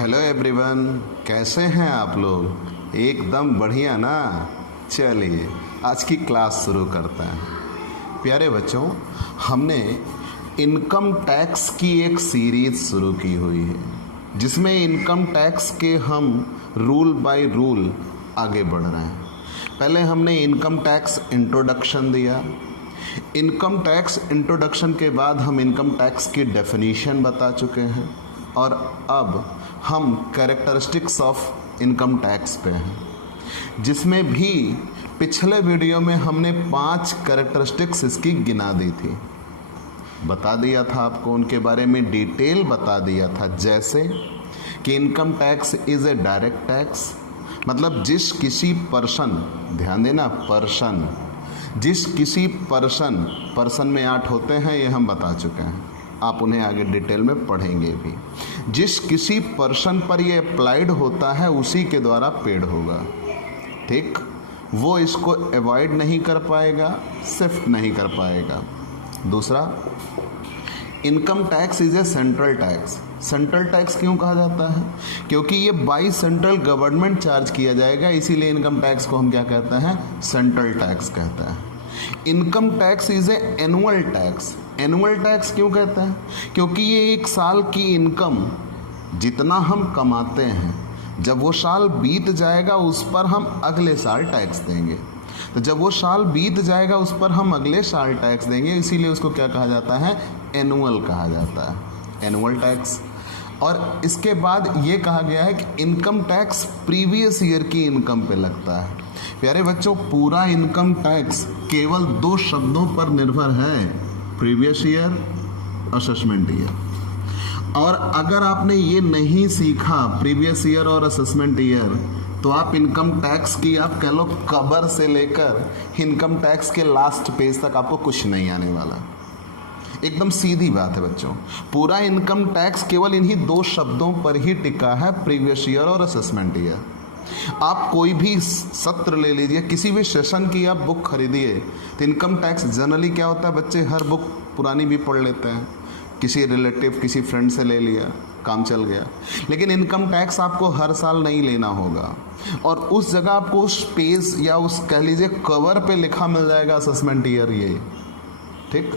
Hello everyone, कैसे हैं आप लोग? एकदम बढ़िया ना। चलिए आज की क्लास शुरू करते हैं। प्यारे बच्चों, हमने इनकम टैक्स की एक सीरीज शुरू की हुई है जिसमें इनकम टैक्स के हम रूल बाय रूल आगे बढ़ रहे हैं। पहले हमने इनकम टैक्स इंट्रोडक्शन दिया। इनकम टैक्स इंट्रोडक्शन के बाद हम इनकम टैक्स की डेफिनेशन बता चुके हैं और अब हम कैरेक्टरिस्टिक्स ऑफ इनकम टैक्स पे हैं, जिसमें भी पिछले वीडियो में हमने 5 कैरेक्टरिस्टिक्स इसकी गिना दी थी, बता दिया था आपको, उनके बारे में डिटेल बता दिया था। जैसे कि income tax is a direct tax, मतलब जिस किसी पर्सन, ध्यान देना पर्सन, जिस किसी पर्सन में 8 होते हैं, ये हम बता चुके हैं, आप उन्हें आगे डिटेल में पढ़ेंगे भी। जिस किसी पर्सन पर ये अप्लाइड होता है उसी के द्वारा पेड होगा, ठीक। वो इसको अवॉइड नहीं कर पाएगा, शिफ्ट नहीं कर पाएगा। दूसरा, income tax is a central tax. Central tax क्यों कहा जाता है? क्योंकि ये बाई सेंट्रल गवर्नमेंट चार्ज किया जाएगा, इसीलिए इनकम टैक्स को हम क्या कहते हैं? सेंट्रल टैक्स कहते हैं। Income tax is a annual tax. Annual tax क्यों कहते हैं? क्योंकि ये एक साल की इनकम जितना हम कमाते हैं, जब वो साल बीत जाएगा उस पर हम अगले साल टैक्स देंगे। तो जब वो साल बीत जाएगा उस पर हम अगले साल टैक्स देंगे, इसीलिए उसको क्या कहा जाता है? एनुअल कहा जाता है, एनुअल टैक्स। और इसके बाद ये कहा गया है कि इनकम टैक्स प्रीवियस ईयर की इनकम पे लगता है। प्यारे बच्चों, पूरा इनकम टैक्स केवल 2 शब्दों पर निर्भर है, प्रीवियस ईयर, असेसमेंट ईयर। और अगर आपने ये नहीं सीखा, प्रीवियस ईयर और असेसमेंट ईयर, तो आप इनकम टैक्स की, आप कह लो कबर से लेकर इनकम टैक्स के लास्ट पेज तक आपको कुछ नहीं आने वाला। एकदम सीधी बात है बच्चों, पूरा इनकम टैक्स केवल इन्हीं 2 शब्दों पर ही टिका है, प्रीवियस ईयर और असेसमेंट ईयर। आप कोई भी सत्र ले लीजिए, किसी भी सेशन की आप बुक खरीदिए, तो इनकम टैक्स जनरली क्या होता है, बच्चे हर बुक पुरानी भी पढ़ लेते हैं, किसी रिलेटिव, किसी फ्रेंड से ले लिया, काम चल गया। लेकिन इनकम टैक्स आपको हर साल नहीं लेना होगा, और उस जगह आपको उस पेज या उस कह लीजिए कवर पे लिखा मिल जाएगा असेसमेंट ईयर, ये ठीक।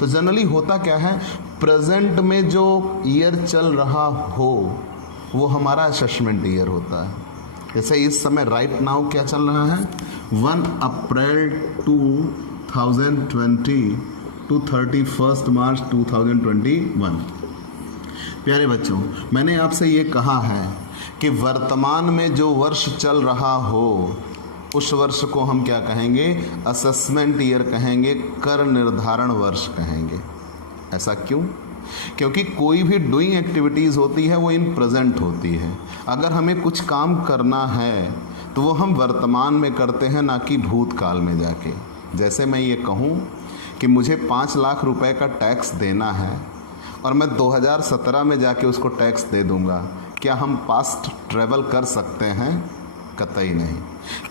तो जनरली होता क्या है, प्रेजेंट में जो ईयर चल रहा हो वो हमारा असेसमेंट ईयर होता है। जैसे इस समय राइट नाउ क्या चल रहा है, 1 अप्रैल 2020 टू 31 मार्च 2021। प्यारे बच्चों, मैंने आपसे ये कहा है कि वर्तमान में जो वर्ष चल रहा हो उस वर्ष को हम क्या कहेंगे? असेसमेंट ईयर कहेंगे, कर निर्धारण वर्ष कहेंगे। ऐसा क्यों? क्योंकि कोई भी डूइंग एक्टिविटीज़ होती है वो इन प्रेजेंट होती है। अगर हमें कुछ काम करना है तो वो हम वर्तमान में करते हैं, ना कि भूतकाल में जाके। जैसे मैं ये कहूँ कि मुझे 5 लाख रुपए का टैक्स देना है और मैं 2017 में जाके उसको टैक्स दे दूँगा, क्या हम पास्ट ट्रेवल कर सकते हैं? कतई नहीं।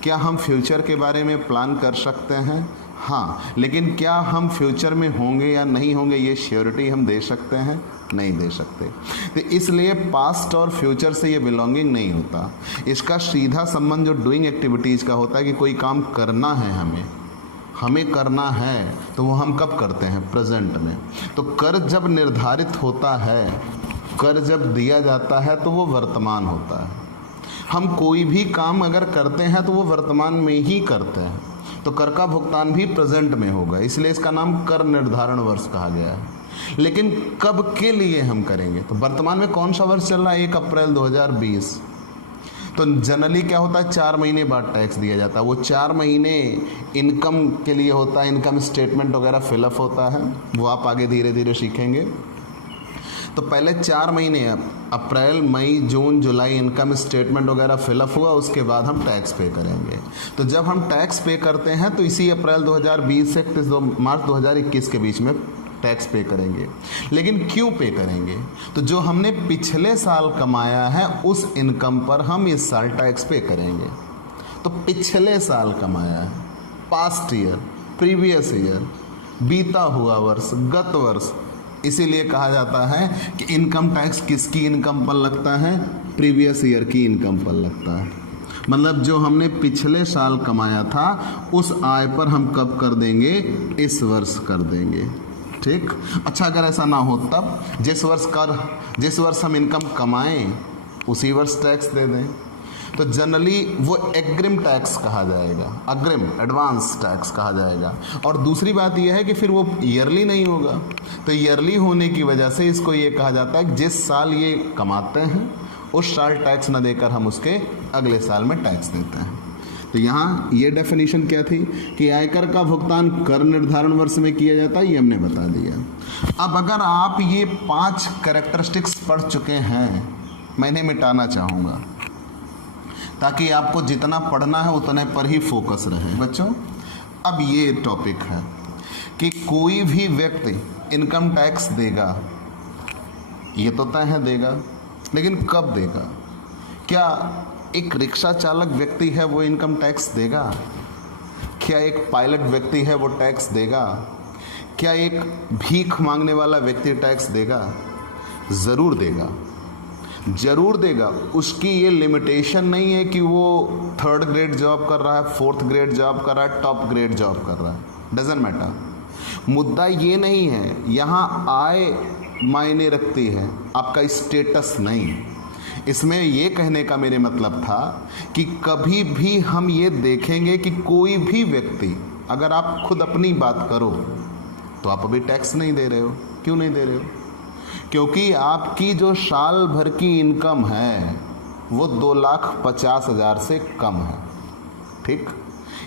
क्या हम फ्यूचर के बारे में प्लान कर सकते हैं? हाँ, लेकिन क्या हम फ्यूचर में होंगे या नहीं होंगे ये श्योरिटी हम दे सकते हैं? नहीं दे सकते। तो इसलिए पास्ट और फ्यूचर से ये बिलोंगिंग नहीं होता। इसका सीधा संबंध जो डूइंग एक्टिविटीज़ का होता है कि कोई काम करना है, हमें करना है, तो वो हम कब करते हैं? प्रेजेंट में। तो कर जब निर्धारित होता है, कर जब दिया जाता है, तो वो वर्तमान होता है। हम कोई भी काम अगर करते हैं तो वो वर्तमान में ही करते हैं, तो कर का भुगतान भी प्रेजेंट में होगा, इसलिए इसका नाम कर निर्धारण वर्ष कहा गया है। लेकिन कब के लिए हम करेंगे? तो वर्तमान में कौन सा वर्ष चल रहा है? 1 अप्रैल 2020। तो जनरली क्या होता है, 4 महीने बाद टैक्स दिया जाता है। वो 4 महीने इनकम के लिए होता है, इनकम स्टेटमेंट वगैरह फिलअप होता है, वो आप आगे धीरे धीरे सीखेंगे। तो पहले 4 महीने, अप्रैल, मई, जून, जुलाई इनकम स्टेटमेंट वगैरह फिलअप हुआ, उसके बाद हम टैक्स पे करेंगे। तो जब हम टैक्स पे करते हैं तो इसी अप्रैल 2020 से 31 मार्च 2021 के बीच में टैक्स पे करेंगे। लेकिन क्यों पे करेंगे? तो जो हमने पिछले साल कमाया है उस इनकम पर हम इस साल टैक्स पे करेंगे। तो पिछले साल कमाया है, पास्ट ईयर, प्रीवियस ईयर, बीता हुआ वर्ष, गत वर्ष, इसीलिए कहा जाता है कि इनकम टैक्स किसकी इनकम पर लगता है? प्रीवियस ईयर की इनकम पर लगता है। मतलब जो हमने पिछले साल कमाया था उस आय पर हम कब कर देंगे, इस वर्ष कर देंगे। ठीक। अच्छा, अगर ऐसा ना हो तब जिस वर्ष हम इनकम कमाएं उसी वर्ष टैक्स दे दें, तो जनरली वो एग्रिम टैक्स कहा जाएगा, अग्रिम एडवांस टैक्स कहा जाएगा। और दूसरी बात यह है कि फिर वो ईयरली नहीं होगा, तो ईयरली होने की वजह से इसको ये कहा जाता है कि जिस साल ये कमाते हैं उस साल टैक्स न देकर हम उसके अगले साल में टैक्स देते हैं। तो यहाँ ये डेफिनेशन क्या थी कि आयकर का भुगतान कर निर्धारण वर्ष में किया जाता है, ये हमने बता दिया। अब अगर आप ये 5 कैरेक्टरिस्टिक्स पढ़ चुके हैं, मैं इन्हें मिटाना चाहूँगा ताकि आपको जितना पढ़ना है उतने पर ही फोकस रहे। बच्चों, अब ये टॉपिक है कि कोई भी व्यक्ति इनकम टैक्स देगा, ये तो तय है देगा, लेकिन कब देगा? क्या एक रिक्शा चालक व्यक्ति है वो इनकम टैक्स देगा? क्या एक पायलट व्यक्ति है वो टैक्स देगा? क्या एक भीख मांगने वाला व्यक्ति टैक्स देगा? ज़रूर देगा, ज़रूर देगा। उसकी ये लिमिटेशन नहीं है कि वो 3rd ग्रेड जॉब कर रहा है, 4th ग्रेड जॉब कर रहा है, टॉप ग्रेड जॉब कर रहा है, डजेंट मैटर। मुद्दा ये नहीं है, यहाँ आय मायने रखती है, आपका स्टेटस नहीं। इसमें ये कहने का मेरे मतलब था कि कभी भी हम ये देखेंगे कि कोई भी व्यक्ति, अगर आप खुद अपनी बात करो तो आप अभी टैक्स नहीं दे रहे हो। क्यों नहीं दे रहे हो? क्योंकि आपकी जो साल भर की इनकम है वो 2,50,000 से कम है। ठीक।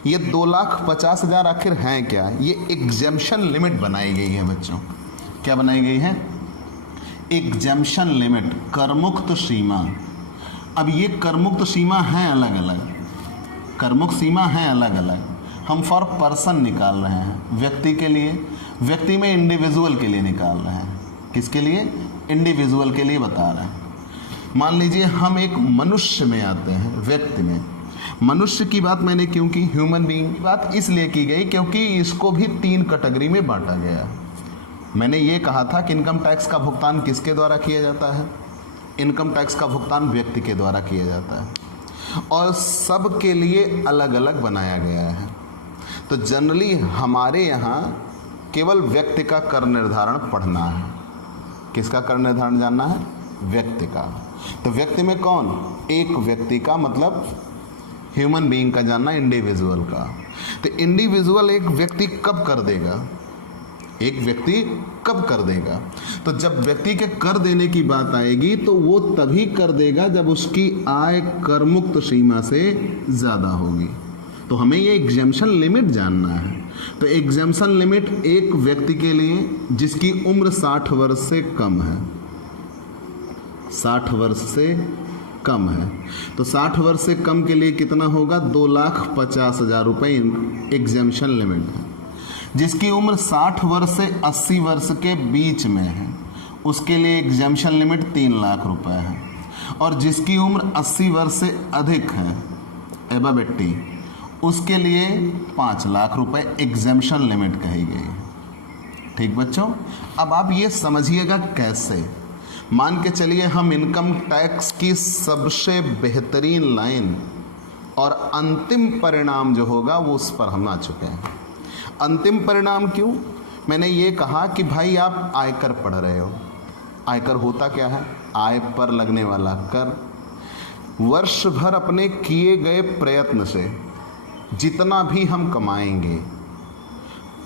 ये 2,50,000 आखिर हैं क्या? ये एग्जेम्पशन लिमिट बनाई गई है बच्चों। क्या बनाई गई है? एग्जेम्पशन लिमिट, करमुक्त सीमा। अब ये करमुक्त सीमा है अलग अलग, करमुक्त सीमा है अलग अलग। हम फॉर पर्सन निकाल रहे हैं, व्यक्ति के लिए, व्यक्ति में इंडिविजुअल के लिए निकाल रहे हैं। किसके लिए? इंडिविजुअल के लिए बता रहे हैं। मान लीजिए हम एक मनुष्य में आते हैं, व्यक्ति में। मनुष्य की बात मैंने क्यों की, ह्यूमन बीइंग की बात इसलिए की गई क्योंकि इसको भी 3 कैटेगरी में बांटा गया है। मैंने ये कहा था कि इनकम टैक्स का भुगतान किसके द्वारा किया जाता है? इनकम टैक्स का भुगतान व्यक्ति के द्वारा किया जाता है और सब के लिए अलग अलग बनाया गया है। तो जनरली हमारे यहाँ केवल व्यक्ति का कर निर्धारण पढ़ना है। किसका कर निर्धारण जानना है? व्यक्ति का। तो व्यक्ति में कौन? एक व्यक्ति का, मतलब ह्यूमन बीइंग का जानना, इंडिविजुअल का। तो इंडिविजुअल एक व्यक्ति कब कर देगा? एक व्यक्ति कब कर देगा? तो जब व्यक्ति के कर देने की बात आएगी तो वो तभी कर देगा जब उसकी आय कर मुक्त सीमा से ज़्यादा होगी। तो हमें ये एग्जेम्पशन लिमिट जानना है। तो एग्जेम्पशन लिमिट एक व्यक्ति के लिए जिसकी उम्र 60 वर्ष से कम है, 60 वर्ष से कम है, तो 60 वर्ष से कम के लिए कितना होगा? 2,50,000 रुपये एग्जेम्पशन लिमिट है। जिसकी उम्र 60 वर्ष से 80 वर्ष के बीच में है उसके लिए एग्जेम्पशन लिमिट 3 लाख रुपए है। और जिसकी उम्र 80 वर्ष से अधिक है, एबव 80, उसके लिए 5 लाख रुपए एग्जेम्पशन लिमिट कही गई है। ठीक बच्चों, अब आप ये समझिएगा कैसे। मान के चलिए हम इनकम टैक्स की सबसे बेहतरीन लाइन और अंतिम परिणाम जो होगा वो उस पर हम आ चुके हैं। अंतिम परिणाम क्यों? मैंने ये कहा कि भाई आप आयकर पढ़ रहे हो। आयकर होता क्या है? आय पर लगने वाला कर। वर्ष भर अपने किए गए प्रयत्न से जितना भी हम कमाएंगे,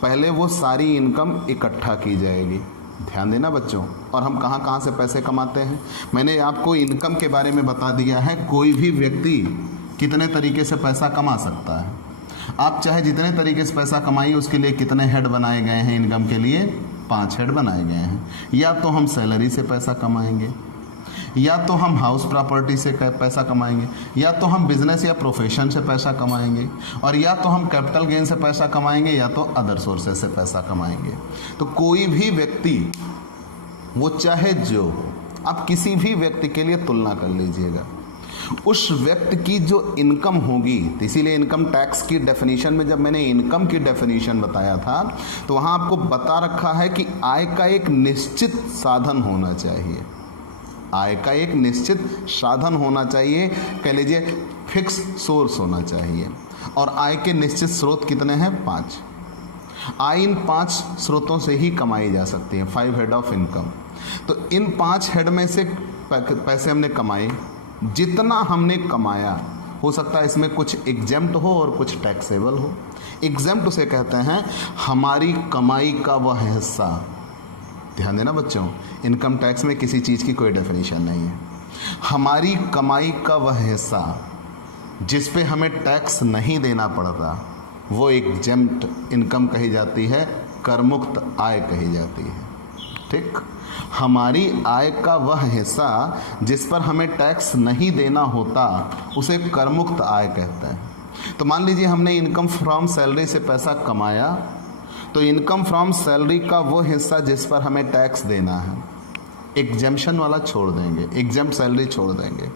पहले वो सारी इनकम इकट्ठा की जाएगी। ध्यान देना बच्चों। और हम कहाँ कहाँ से पैसे कमाते हैं? मैंने आपको इनकम के बारे में बता दिया है। कोई भी व्यक्ति कितने तरीके से पैसा कमा सकता है। आप चाहे जितने तरीके से पैसा कमाइए, उसके लिए कितने हेड बनाए गए हैं इनकम के लिए? 5 हेड बनाए गए हैं। या तो हम सैलरी से पैसा कमाएंगे, या तो हम हाउस प्रॉपर्टी से पैसा कमाएंगे, या तो हम बिजनेस या प्रोफेशन से पैसा कमाएंगे, और या तो हम कैपिटल गेन से पैसा कमाएंगे, या तो अदर सोर्सेज से पैसा कमाएंगे। तो कोई भी व्यक्ति, वो चाहे जो, आप किसी भी व्यक्ति के लिए तुलना कर लीजिएगा, उस व्यक्ति की जो इनकम होगी। तो इसीलिए इनकम टैक्स की डेफिनेशन में जब मैंने इनकम की डेफिनेशन बताया था तो वहाँ आपको बता रखा है कि आय का एक निश्चित साधन होना चाहिए। आय का एक निश्चित साधन होना चाहिए, कह लीजिए फिक्स सोर्स होना चाहिए। और आय के निश्चित स्रोत कितने हैं? 5। आय इन 5 स्रोतों से ही कमाई जा सकती है, 5 हेड ऑफ इनकम। तो इन 5 हेड में से पैसे हमने कमाए, जितना हमने कमाया हो सकता है इसमें कुछ एग्जेम्प्ट हो और कुछ टैक्सेबल हो। एग्जेम्प्ट उसे कहते हैं हमारी कमाई का वह हिस्सा। ध्यान देना बच्चों, इनकम टैक्स में किसी चीज़ की कोई डेफिनेशन नहीं है। हमारी कमाई का वह हिस्सा जिस पे हमें टैक्स नहीं देना पड़ता वो एग्जेम्प्ट इनकम कही जाती है, करमुक्त आय कही जाती है। ठीक, हमारी आय का वह हिस्सा जिस पर हमें टैक्स नहीं देना होता उसे करमुक्त आय कहते हैं। तो मान लीजिए हमने इनकम फ्रॉम सैलरी से पैसा कमाया, तो इनकम फ्रॉम सैलरी का वो हिस्सा जिस पर हमें टैक्स देना है एग्जेम्पशन वाला छोड़ देंगे, एग्जेम्प्ट सैलरी छोड़ देंगे।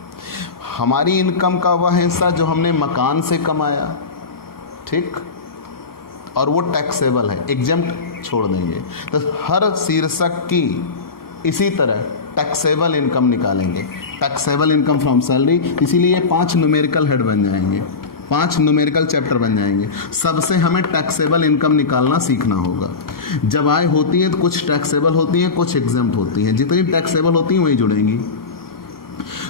हमारी इनकम का वह हिस्सा जो हमने मकान से कमाया, ठीक, और वो टैक्सेबल है, एग्जेम्प्ट छोड़ देंगे। तो हर शीर्षक की इसी तरह टैक्सेबल इनकम निकालेंगे, टैक्सेबल इनकम फ्रॉम सैलरी। इसीलिए 5 न्यूमेरिकल हेड बन जाएंगे, 5 न्यूमेरिकल चैप्टर बन जाएंगे। सबसे हमें टैक्सेबल इनकम निकालना सीखना होगा। जब आय होती है तो कुछ टैक्सेबल होती हैं, कुछ एग्जेम्प्ट होती हैं। जितनी टैक्सेबल होती हैं वही जुड़ेंगी।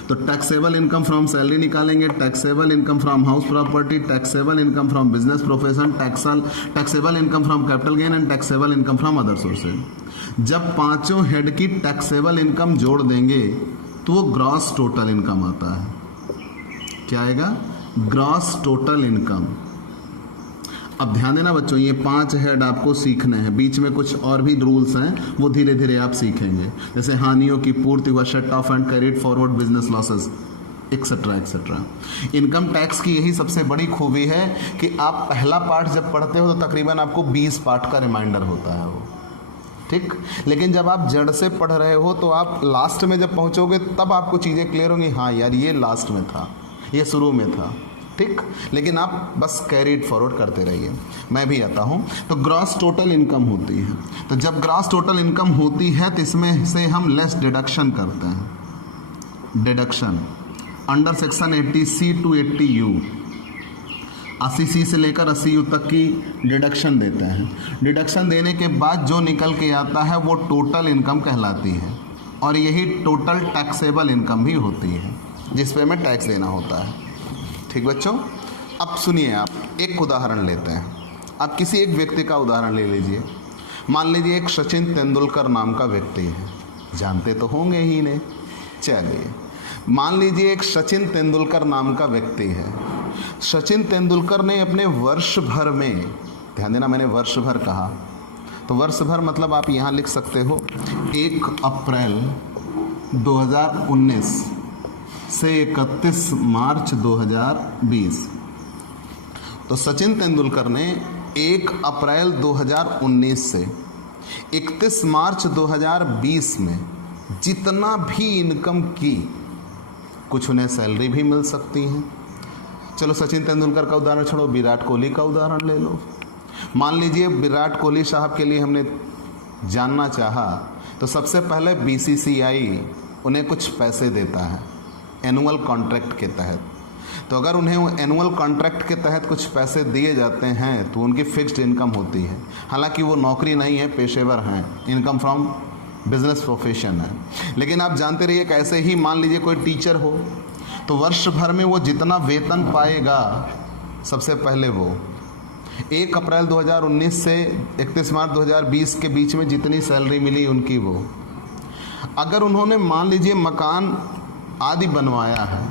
तो टैक्सेबल इनकम फ्रॉम सैलरी निकालेंगे, taxable income from house property, taxable income from business profession, taxable income from capital gain and taxable income from other sources. जब पांचों हेड की टैक्सेबल इनकम जोड़ देंगे तो वो ग्रॉस टोटल इनकम आता है। क्या आएगा? Gross total income. अब ध्यान देना बच्चों, ये 5 हेड आपको सीखने हैं। बीच में कुछ और भी रूल्स हैं, वो धीरे धीरे आप सीखेंगे, जैसे हानियों की पूर्ति व shut off and carried forward business losses etcetera etcetera. Income tax की यही सबसे बड़ी खूबी है कि आप पहला पार्ट जब पढ़ते हो तो तकरीबन आपको 20 पार्ट का रिमाइंडर होता है वो, ठीक। लेकिन जब आप जड़ से पढ़ रहे हो तो आप लास्ट में जब पहुंचोगे तब आपको चीज़ें क्लियर होंगी, हाँ यार ये लास्ट में था, ये शुरू में था, ठीक। लेकिन आप बस कैरीड फॉरवर्ड करते रहिए। मैं भी आता हूँ। तो ग्रॉस टोटल इनकम होती है। तो जब ग्रॉस टोटल इनकम होती है तो इसमें से हम लेस डिडक्शन करते हैं। Deduction under section 80C to 80U, 80C से लेकर 80U तक की डिडक्शन देते हैं। डिडक्शन देने के बाद जो निकल के आता है वो टोटल इनकम कहलाती है, और यही टोटल टैक्सेबल इनकम भी होती है जिस पे हमें टैक्स देना होता है। ठीक बच्चों, अब सुनिए, आप एक उदाहरण लेते हैं। आप किसी एक व्यक्ति का उदाहरण ले लीजिए। मान लीजिए एक सचिन तेंदुलकर नाम का व्यक्ति है, जानते तो होंगे ही इन्हें। चलिए मान लीजिए एक सचिन तेंदुलकर नाम का व्यक्ति है। सचिन तेंदुलकर ने अपने वर्ष भर में, ध्यान देना मैंने वर्ष भर कहा, तो वर्ष भर मतलब आप यहाँ लिख सकते हो 1 अप्रैल 2019 से 31 मार्च 2020। तो सचिन तेंदुलकर ने 1 अप्रैल 2019 से 31 मार्च 2020 में जितना भी इनकम की, कुछ उन्हें सैलरी भी मिल सकती है। चलो सचिन तेंदुलकर का उदाहरण छोड़ो, विराट कोहली का उदाहरण ले लो। मान लीजिए विराट कोहली साहब के लिए हमने जानना चाहा तो सबसे पहले BCCI उन्हें कुछ पैसे देता है एनुअल कॉन्ट्रैक्ट के तहत। तो अगर उन्हें एनुअल कॉन्ट्रैक्ट के तहत कुछ पैसे दिए जाते हैं तो उनकी फिक्स्ड इनकम होती है। हालांकि वो नौकरी नहीं है, पेशेवर हैं, इनकम फ्रॉम बिजनेस प्रोफेशन है। लेकिन आप जानते रहिए कैसे ही मान लीजिए कोई टीचर हो तो वर्ष भर में वो जितना वेतन पाएगा, सबसे पहले वो 1 अप्रैल 2019 से 31 मार्च 2020 के बीच में जितनी सैलरी मिली उनकी वो, अगर उन्होंने मान लीजिए मकान आदि बनवाया है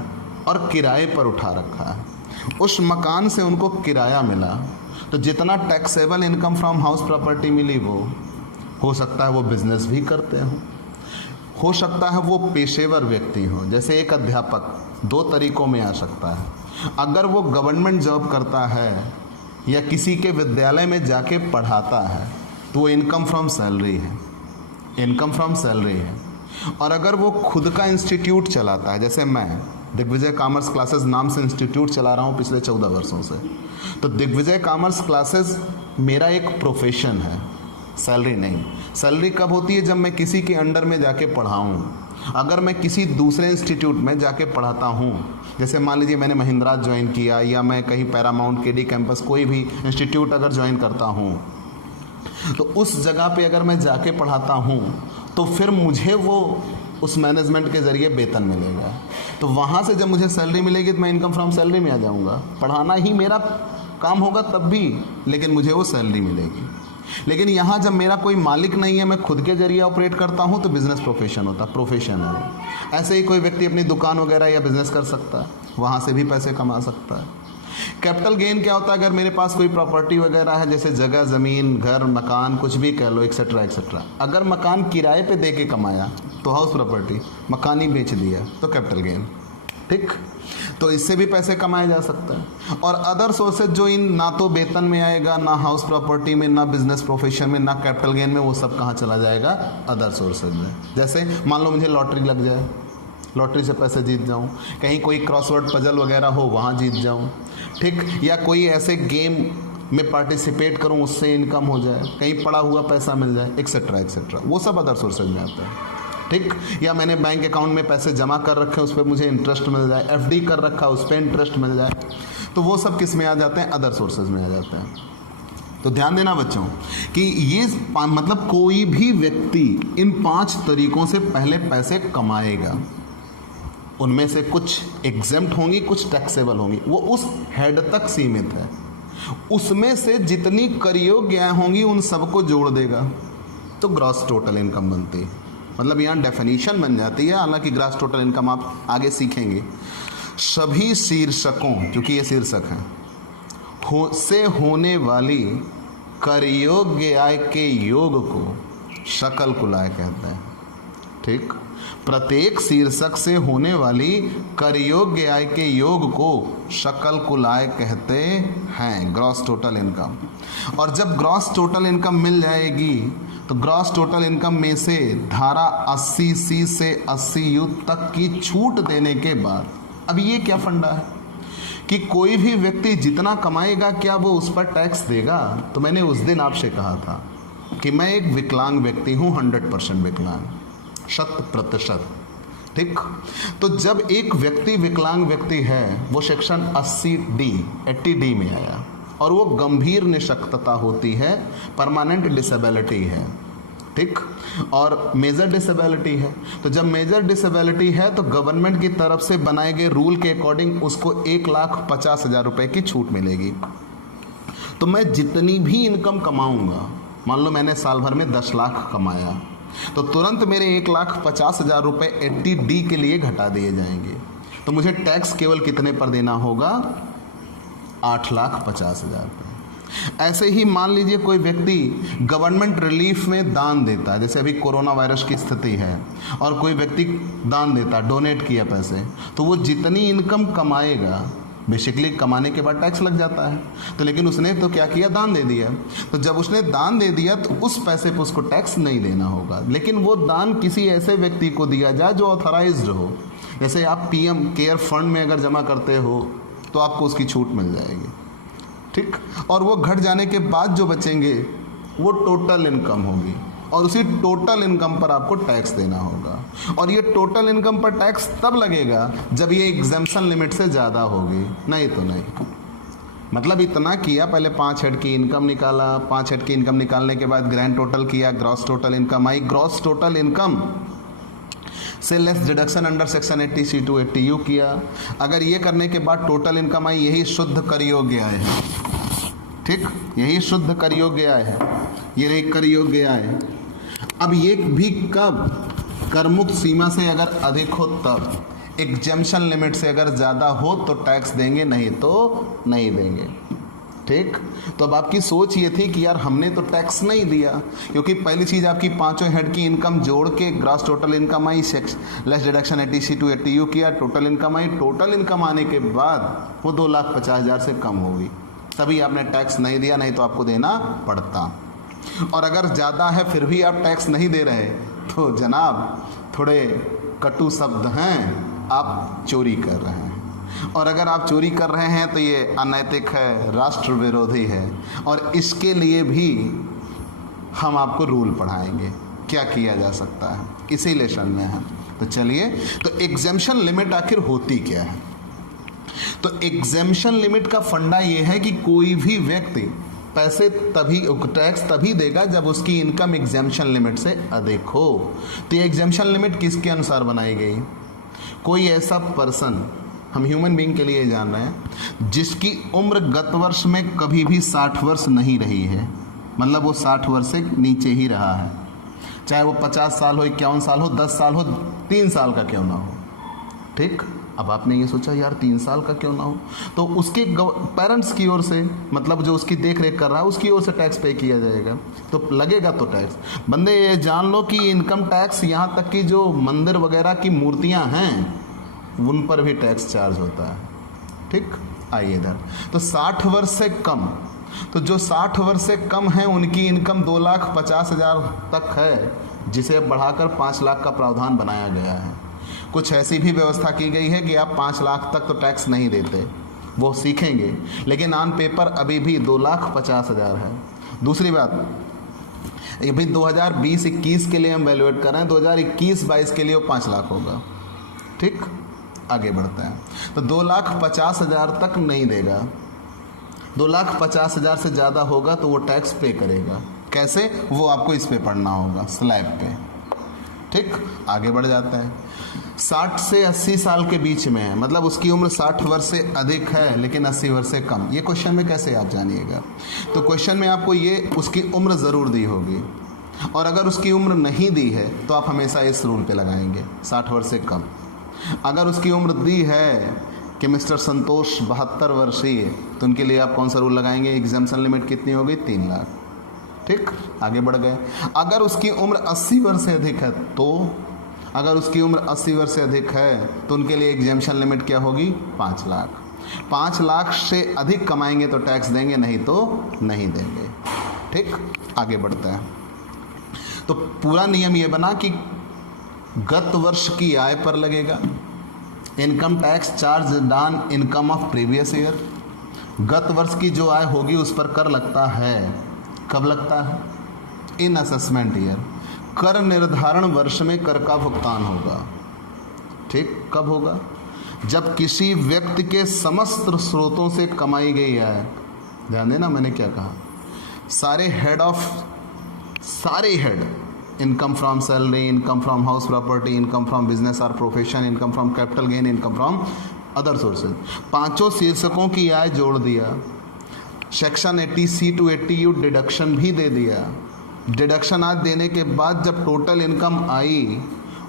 और किराए पर उठा रखा है, उस मकान से उनको किराया मिला, तो जितना taxable income from house property मिली वो, हो सकता है वो बिजनेस भी करते हो सकता है वो पेशेवर व्यक्ति हो। जैसे एक अध्यापक 2 तरीकों में आ सकता है। अगर वो गवर्नमेंट जॉब करता है या किसी के विद्यालय में जाके पढ़ाता है तो वो इनकम फ्रॉम सैलरी है, इनकम फ्रॉम सैलरी है। और अगर वो खुद का इंस्टीट्यूट चलाता है, जैसे मैं दिग्विजय कॉमर्स क्लासेस नाम से इंस्टीट्यूट चला रहा हूँ पिछले 14 वर्षों से, तो दिग्विजय कॉमर्स क्लासेस मेरा एक प्रोफेशन है, सैलरी नहीं। सैलरी कब होती है? जब मैं किसी के अंडर में जाके पढ़ाऊँ। अगर मैं किसी दूसरे इंस्टीट्यूट में जाके पढ़ाता हूँ, जैसे मान लीजिए मैंने महिंद्रा ज्वाइन किया या मैं कहीं पैरामाउंट केडी कैंपस कोई भी इंस्टीट्यूट अगर ज्वाइन करता हूँ, तो उस जगह पे अगर मैं जाके पढ़ाता हूँ तो फिर मुझे वो उस मैनेजमेंट के ज़रिए वेतन मिलेगा। तो वहाँ से जब मुझे सैलरी मिलेगी तो मैं इनकम फ्रॉम सैलरी में आ जाऊँगा। पढ़ाना ही मेरा काम होगा तब भी, लेकिन मुझे वो सैलरी मिलेगी। लेकिन यहाँ जब मेरा कोई मालिक नहीं है, मैं खुद के जरिए ऑपरेट करता हूँ, तो बिज़नेस प्रोफेशन होता है, प्रोफेशन है। ऐसे ही कोई व्यक्ति अपनी दुकान वगैरह या बिज़नेस कर सकता है, वहाँ से भी पैसे कमा सकता है। कैपिटल गेन क्या होता है? अगर मेरे पास कोई प्रॉपर्टी वगैरह है, जैसे जगह, ज़मीन, घर, मकान, कुछ भी कह लो, एक्सेट्रा एक्सेट्रा। अगर मकान किराए पे दे के कमाया तो हाउस प्रॉपर्टी, मकान ही बेच दिया तो कैपिटल गेन। ठीक, तो इससे भी पैसे कमाए जा सकता है। और अदर सोर्सेज जो इन ना तो वेतन में आएगा, ना हाउस प्रॉपर्टी में, ना बिजनेस प्रोफेशन में, ना कैपिटल गेन में, वो सब कहाँ चला जाएगा? अदर सोर्सेज में। जैसे मान लो मुझे लॉटरी लग जाए, लॉटरी से पैसे जीत जाऊँ, कहीं कोई क्रॉसवर्ड पजल वगैरह हो वहाँ जीत जाऊँ, ठीक, या कोई ऐसे गेम में पार्टिसिपेट करूँ उससे इनकम हो जाए, कहीं पड़ा हुआ पैसा मिल जाए, एक्सेट्रा एक्सेट्रा, वो सब अदर सोर्सेज में आता है। ठीक, या मैंने बैंक अकाउंट में पैसे जमा कर रखे, उस पर मुझे इंटरेस्ट मिल जाए, एफडी कर रखा उस पर इंटरेस्ट मिल जाए, तो वो सब किस में आ जाते हैं? अदर सोर्सेज में आ जाते हैं। तो ध्यान देना बच्चों कि ये मतलब कोई भी व्यक्ति इन 5 तरीकों से पहले पैसे कमाएगा। उनमें से कुछ एग्जेम्प्ट होंगी, कुछ टैक्सेबल होंगी, वो उस हेड तक सीमित है। उसमें से जितनी कर योग्य होंगी उन सबको जोड़ देगा तो ग्रॉस टोटल इनकम बनती है। मतलब यहाँ डेफिनेशन बन जाती है, हालांकि ग्रॉस टोटल इनकम आप आगे सीखेंगे। सभी शीर्षकों, क्योंकि ये शीर्षक हैं, से होने वाली कर योग्य आय के योग को शकल कुल आय कहते हैं। ठीक, प्रत्येक शीर्षक से होने वाली कर योग्य आय के योग को शकल कुल आय कहते हैं, ग्रॉस टोटल इनकम। और जब ग्रॉस टोटल इनकम मिल जाएगी तो ग्रॉस टोटल इनकम में से धारा 80C से 80U तक की छूट देने के बाद, अब ये क्या फंडा है कि कोई भी व्यक्ति जितना कमाएगा क्या वो उस पर टैक्स देगा? तो मैंने उस दिन आपसे कहा था कि मैं एक विकलांग व्यक्ति हूँ, 100% विकलांग, 100%। ठीक, तो जब एक व्यक्ति विकलांग व्यक्ति है, वो सेक्शन 80D में आया और वो गंभीर निशक्तता होती है, परमानेंट डिसेबिलिटी है। ठीक, और मेजर डिसेबिलिटी है। तो जब मेजर डिसेबिलिटी है तो गवर्नमेंट की तरफ से बनाए गए रूल के अकॉर्डिंग उसको 1,50,000 रुपए की छूट मिलेगी। तो मैं जितनी भी इनकम कमाऊंगा, मान लो मैंने साल भर में 10 लाख कमाया, तो तुरंत मेरे 1,50,000 रुपए 80D के लिए घटा दिए जाएंगे। तो मुझे टैक्स केवल कितने पर देना होगा? 8,50,000 रुपये। ऐसे ही मान लीजिए कोई व्यक्ति गवर्नमेंट रिलीफ में दान देता है, जैसे अभी कोरोना वायरस की स्थिति है और कोई व्यक्ति दान देता, डोनेट किया पैसे, तो वो जितनी इनकम कमाएगा, बेसिकली कमाने के बाद टैक्स लग जाता है, तो लेकिन उसने तो क्या किया? दान दे दिया। तो जब उसने दान दे दिया तो उस पैसे पर उसको टैक्स नहीं देना होगा, लेकिन वो दान किसी ऐसे व्यक्ति को दिया जाए जो ऑथराइज्ड हो। जैसे आप PM केयर फंड में अगर जमा करते हो तो आपको उसकी छूट मिल जाएगी। ठीक, और वो घट जाने के बाद जो बचेंगे वो टोटल इनकम होगी और उसी टोटल इनकम पर आपको टैक्स देना होगा। और ये टोटल इनकम पर टैक्स तब लगेगा जब ये एग्जेम्पशन लिमिट से ज़्यादा होगी, नहीं तो नहीं। मतलब इतना किया, पहले 5 हेड की इनकम निकाला, 5 हेड की इनकम निकालने के बाद ग्रैंड टोटल किया, ग्रॉस टोटल इनकम आई, ग्रॉस टोटल इनकम से less deduction under section 80C to 80U किया। अगर ये करने के बाद टोटल इनकम आई, यही शुद्ध कर योग्य आय है। ठीक, यही शुद्ध कर योग्य आय है, ये रही कर योग्य आय है। अब ये भी कब? करमुक्त सीमा से अगर अधिक हो तब, एग्जेम्पशन लिमिट से अगर ज़्यादा हो तो टैक्स देंगे, नहीं तो नहीं देंगे। ठीक, तो अब आपकी सोच ये थी कि यार हमने तो टैक्स नहीं दिया, क्योंकि पहली चीज़ आपकी 5 हेड की इनकम जोड़ के gross total income I, less deduction 80C to 80U किया, टोटल इनकम आई। टोटल इनकम आने के बाद वो 2,50,000 से कम होगी, तभी आपने टैक्स नहीं दिया, नहीं तो आपको देना पड़ता। और अगर ज़्यादा है फिर भी आप टैक्स नहीं दे रहे तो जनाब थोड़े कटु शब्द हैं, आप चोरी कर रहे हैं। और अगर आप चोरी कर रहे हैं तो ये अनैतिक है, राष्ट्र विरोधी है, और इसके लिए भी हम आपको रूल पढ़ाएंगे क्या किया जा सकता है, इसी लेसन में है। तो चलिए, तो एग्जेम्पशन लिमिट आखिर होती क्या है? तो एग्जेम्पशन लिमिट का फंडा ये है कि कोई भी व्यक्ति पैसे तभी, टैक्स तभी देगा जब उसकी इनकम एग्जेम्पशन लिमिट से अधिक हो। तो ये एग्जेम्पशन लिमिट किसके अनुसार बनाई गई? कोई ऐसा पर्सन, हम ह्यूमन बीइंग के लिए जान रहे हैं, जिसकी उम्र गत वर्ष में कभी भी 60 वर्ष नहीं रही है, मतलब वो 60 वर्ष से नीचे ही रहा है, चाहे वो 50 साल हो, 51 साल हो, 10 साल हो, 3 साल का क्यों ना हो। ठीक, अब आपने ये सोचा यार 3 साल का क्यों ना हो, तो उसके पेरेंट्स की ओर से, मतलब जो उसकी देख रेख कर रहा है उसकी ओर से टैक्स पे किया जाएगा, तो लगेगा तो टैक्स। बंदे ये जान लो कि इनकम टैक्स, यहाँ तक कि जो मंदिर वगैरह की मूर्तियाँ हैं उन पर भी टैक्स चार्ज होता है। ठीक, आइए इधर, तो 60 वर्ष से कम, तो जो 60 वर्ष से कम है उनकी इनकम 2,50,000 तक है, जिसे अब बढ़ाकर 5 लाख का प्रावधान बनाया गया है। कुछ ऐसी भी व्यवस्था की गई है कि आप 5 लाख तक तो टैक्स नहीं देते, वो सीखेंगे, लेकिन ऑन पेपर अभी भी 2,50,000 है। दूसरी बात, ये भी 2020-21 के लिए हम वैल्यूएट कर रहे हैं, 2021-22 के लिए वो 5 लाख होगा। ठीक, आगे बढ़ते हैं, तो 2,50,000 तक नहीं देगा, 2,50,000 से ज़्यादा होगा तो वो टैक्स पे करेगा। कैसे, वो आपको इस पे पढ़ना होगा, स्लैब पे। ठीक, आगे बढ़ जाता है, 60 से 80 साल के बीच में है, मतलब उसकी उम्र 60 वर्ष से अधिक है लेकिन 80 वर्ष से कम। ये क्वेश्चन में कैसे आप जानिएगा? तो क्वेश्चन में आपको ये उसकी उम्र ज़रूर दी होगी, और अगर उसकी उम्र नहीं दी है तो आप हमेशा इस रूल पे लगाएंगे, 60 वर्ष से कम। अगर उसकी उम्र दी है कि मिस्टर संतोष 72 वर्षीय, तो उनके लिए आप कौन सा रूल लगाएंगे? एग्जेम्पशन लिमिट कितनी हो गई? 3 लाख। ठीक, आगे बढ़ गए। अगर उसकी उम्र 80 वर्ष से अधिक है, तो अगर उसकी उम्र 80 वर्ष से अधिक है तो उनके लिए एग्जेम्पशन लिमिट क्या होगी? 5 लाख। 5 लाख से अधिक कमाएंगे तो टैक्स देंगे, नहीं तो नहीं देंगे। ठीक, आगे बढ़ता है, तो पूरा नियम ये बना कि गत वर्ष की आय पर लगेगा income tax charge on income of previous year. गत वर्ष की जो आय होगी उस पर कर लगता है। कब लगता है? In assessment year. कर निर्धारण वर्ष में कर का भुगतान होगा। ठीक, कब होगा? जब किसी व्यक्ति के समस्त स्रोतों से कमाई गई आय, ध्यान देना मैंने क्या कहा, सारे head, income from salary, income from house property, income from business और profession, income from capital gain, income from other sources, 5 शीर्षकों की आय जोड़ दिया, section 80C to 80U deduction भी दे दिया। डिडक्शन आज देने के बाद जब टोटल इनकम आई,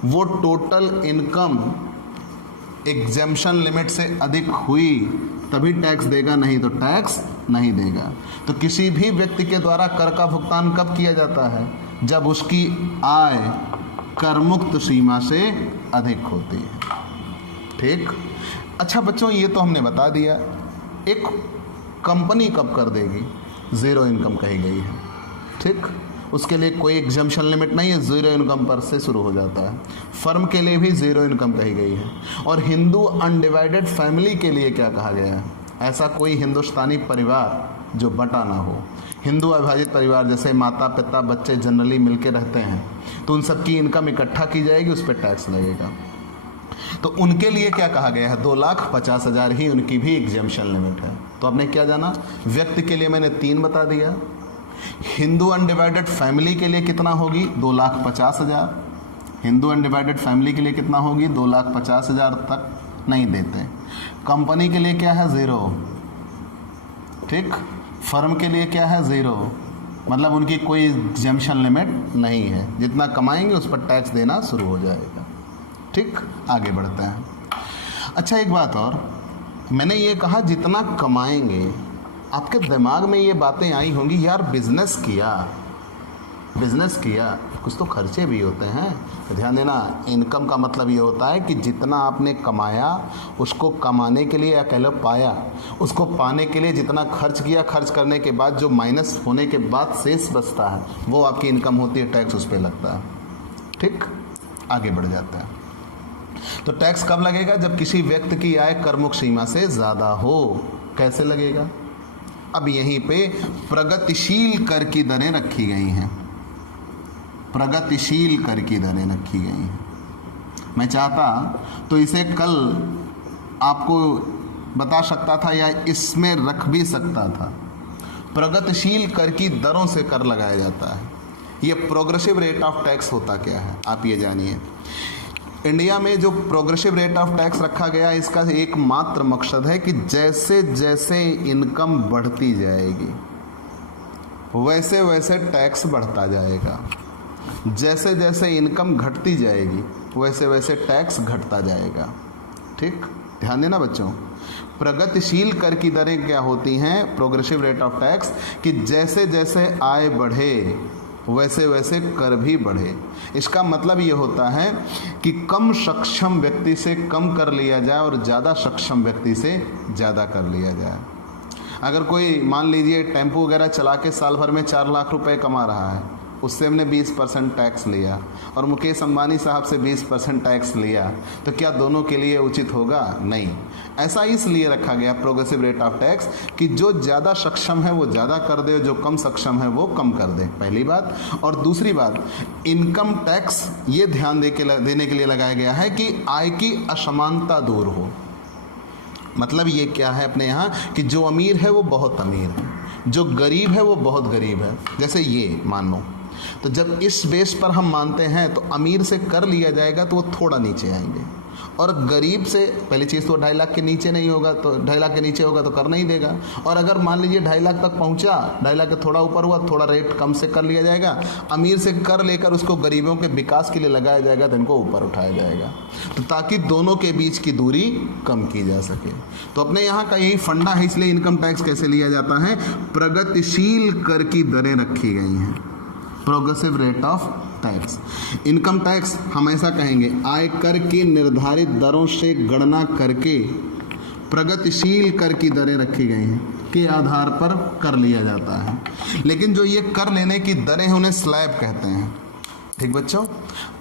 वो टोटल इनकम एग्जेम्पशन लिमिट से अधिक हुई तभी टैक्स देगा, नहीं तो टैक्स नहीं देगा। तो किसी भी व्यक्ति के द्वारा कर का भुगतान कब किया जाता है? जब उसकी आय करमुक्त सीमा से अधिक होती है। ठीक, अच्छा बच्चों, ये तो हमने बता दिया। एक कंपनी कब कर देगी? ज़ीरो इनकम कही गई है। ठीक, उसके लिए कोई एग्जेम्पशन लिमिट नहीं है, ज़ीरो इनकम पर से शुरू हो जाता है। फर्म के लिए भी ज़ीरो इनकम कही गई है। और हिंदू अनडिवाइडेड फैमिली के लिए क्या कहा गया है? ऐसा कोई हिंदुस्तानी परिवार जो बटा ना हो। हिंदू अविभाजित परिवार, जैसे माता पिता बच्चे जनरली मिलके रहते हैं, तो उन सबकी इनकम इकट्ठा की जाएगी, उस पर टैक्स लगेगा। तो उनके लिए क्या कहा गया है? 2,50,000 ही उनकी भी एग्जेम्पशन लिमिट है। तो आपने क्या जाना? व्यक्ति के लिए मैंने 3 बता दिया। हिंदू अनडिवाइडेड फैमिली के लिए कितना होगी? 2,50,000। हिंदू अनडिवाइडेड फैमिली के लिए कितना होगी? 2,50,000 तक नहीं देते। कंपनी के लिए क्या है? 0। ठीक, फर्म के लिए क्या है? 0, मतलब उनकी कोई एग्जेम्पशन लिमिट नहीं है। जितना कमाएंगे उस पर टैक्स देना शुरू हो जाएगा। ठीक, आगे बढ़ते हैं। अच्छा, एक बात और, मैंने ये कहा जितना कमाएंगे, आपके दिमाग में ये बातें आई होंगी, यार बिजनेस किया कुछ तो खर्चे भी होते हैं। तो ध्यान देना, इनकम का मतलब ये होता है कि जितना आपने कमाया उसको कमाने के लिए, या कह लो पाया, उसको पाने के लिए जितना खर्च किया, खर्च करने के बाद जो माइनस होने के बाद शेष बचता है वो आपकी इनकम होती है, टैक्स उस पर लगता है। ठीक, आगे बढ़ जाता है। तो टैक्स कब लगेगा? जब किसी व्यक्ति की आय करमुक्त सीमा से ज़्यादा हो। कैसे लगेगा? अब यहीं पे प्रगतिशील कर की दरें रखी गई हैं। प्रगतिशील कर की दरें रखी गई हैं। मैं चाहता तो इसे कल आपको बता सकता था या इसमें रख भी सकता था। प्रगतिशील कर की दरों से कर लगाया जाता है। ये प्रोग्रेसिव रेट ऑफ टैक्स होता क्या है आप ये जानिए। इंडिया में जो प्रोग्रेसिव रेट ऑफ टैक्स रखा गया है, इसका एकमात्र मकसद है कि जैसे जैसे इनकम बढ़ती जाएगी वैसे वैसे टैक्स बढ़ता जाएगा, जैसे जैसे इनकम घटती जाएगी वैसे वैसे टैक्स घटता जाएगा। ठीक, ध्यान देना बच्चों। प्रगतिशील कर की दरें क्या होती हैं, प्रोग्रेसिव रेट ऑफ टैक्स, कि जैसे जैसे आय बढ़े वैसे वैसे कर भी बढ़े। इसका मतलब ये होता है कि कम सक्षम व्यक्ति से कम कर लिया जाए और ज़्यादा सक्षम व्यक्ति से ज़्यादा कर लिया जाए। अगर कोई मान लीजिए टेम्पो वगैरह चला के साल भर में 4 लाख रुपए कमा रहा है, उससे हमने 20% टैक्स लिया और मुकेश अंबानी साहब से 20% टैक्स लिया, तो क्या दोनों के लिए उचित होगा? नहीं। ऐसा इसलिए रखा गया प्रोग्रेसिव रेट ऑफ टैक्स कि जो ज़्यादा सक्षम है वो ज़्यादा कर दे, जो कम सक्षम है वो कम कर दे, पहली बात। और दूसरी बात, इनकम टैक्स ये ध्यान देने के लिए लगाया गया है कि आय की असमानता दूर हो। मतलब ये क्या है अपने यहाँ कि जो अमीर है वो बहुत अमीर है, जो गरीब है वो बहुत गरीब है। जैसे ये मान लो, तो जब इस बेस पर हम मानते हैं तो अमीर से कर लिया जाएगा तो वो थोड़ा नीचे आएंगे, और गरीब से पहली चीज़ तो 2.5 लाख के नीचे नहीं होगा, तो 2.5 लाख के नीचे होगा तो कर नहीं देगा। और अगर मान लीजिए 2.5 लाख तक पहुंचा, 2.5 लाख के थोड़ा ऊपर हुआ, थोड़ा रेट कम से कर लिया जाएगा। अमीर से कर लेकर उसको गरीबों के विकास के लिए लगाया जाएगा, तो इनको ऊपर उठाया जाएगा, तो ताकि दोनों के बीच की दूरी कम की जा सके। तो अपने यहाँ का यही फंडा है। इसलिए इनकम टैक्स कैसे लिया जाता है, प्रगतिशील कर की दरें रखी गई हैं, progressive rate of tax. Income tax हम ऐसा कहेंगे, आयकर की निर्धारित दरों से गणना करके प्रगतिशील कर की दरें रखी गई हैं के आधार पर कर लिया जाता है। लेकिन जो ये कर लेने की दरें हैं उन्हें स्लैब कहते हैं। ठीक बच्चों,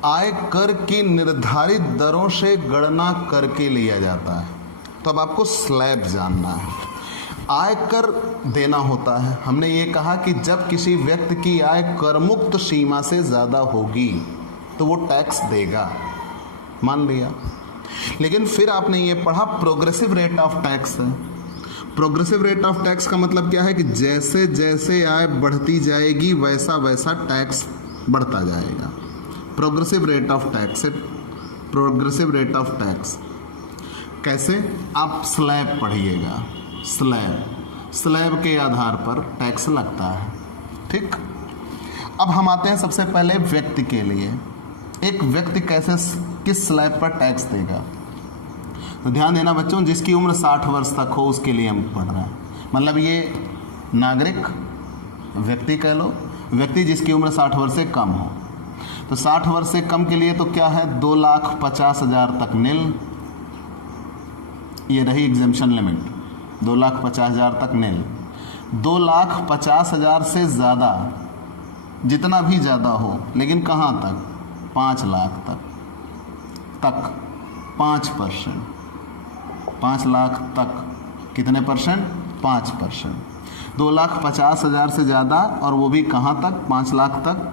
आयकर की निर्धारित दरों से गणना करके लिया जाता है। तो अब आपको स्लैब जानना है। आयकर देना होता है, हमने ये कहा कि जब किसी व्यक्ति की आय करमुक्त सीमा से ज़्यादा होगी तो वो टैक्स देगा, मान लिया। लेकिन फिर आपने ये पढ़ा प्रोग्रेसिव रेट ऑफ टैक्स है। प्रोग्रेसिव रेट ऑफ टैक्स का मतलब क्या है कि जैसे जैसे आय बढ़ती जाएगी वैसा वैसा टैक्स बढ़ता जाएगा। प्रोग्रेसिव रेट ऑफ टैक्स है, प्रोग्रेसिव रेट ऑफ टैक्स कैसे, आप स्लैब पढ़िएगा। स्लैब के आधार पर टैक्स लगता है। ठीक, अब हम आते हैं सबसे पहले व्यक्ति के लिए। एक व्यक्ति कैसे किस स्लैब पर टैक्स देगा, तो ध्यान देना बच्चों, जिसकी उम्र 60 वर्ष तक हो उसके लिए हम पढ़ रहे हैं। मतलब ये नागरिक व्यक्ति कह लो, व्यक्ति जिसकी उम्र 60 वर्ष से कम हो। तो 60 वर्ष से कम के लिए तो क्या है, 2,50,000 तक नील, ये रही एग्जेम्पशन लिमिट, 2,50,000 तक नील। 2,50,000 से ज़्यादा, जितना भी ज़्यादा हो, लेकिन कहाँ तक, 5 लाख तक 5%, 5 लाख तक कितने परसेंट, 5%। 2,50,000 से ज़्यादा और वो भी कहाँ तक, 5 लाख तक